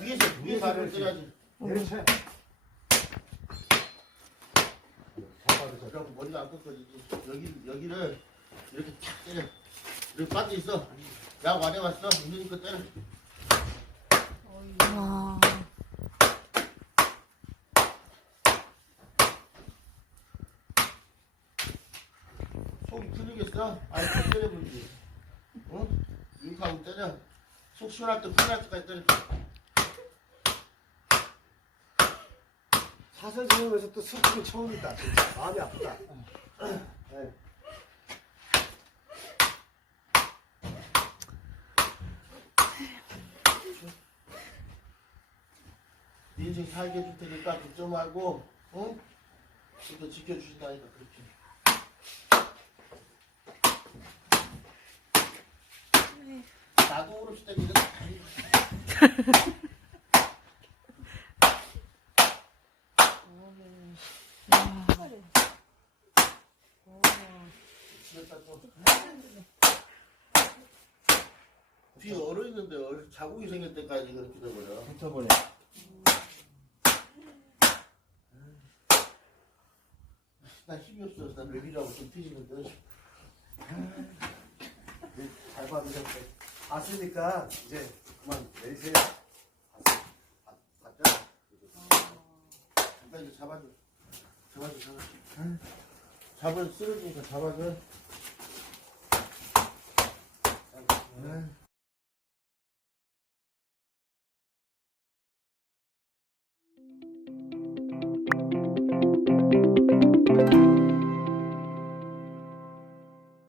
위에서 위에서 한번 떠야지. 내려쳐. 그럼 머리가 안 꺾어지지. 여기 여기를 이렇게 탁 때려. 여기 빠져 있어. 약 안에 왔어. 있으니까 때려. 풀리겠어? 아니 더 때려버리지. 응? 하고 때려. 속 시원할 때 풀릴 때까지 때려. 사슬 세우면서 또 스프링 처음이다. 진짜 마음이 아프다. 네. 네 인생 살게 해줄 테니까 걱정 말고, 응? 이거 지켜주신다니까 그렇게. 나도 이거 지렸다 또. 뒤에 얼어 있는데 얼- 자국이 생길 때까지 그렇게 돼버려. 붙어버려. 나 힘이 없어서 나 랩이라고 좀 뒤지는데. 잘 받으셨어요. 봤으니까 이제 그만 내리세요. 봤- 봤- 봤죠? 잠깐 이제 잡아줘. 잡아줘, 잡아줘. 잡을 쓰러지니까 잡아줘.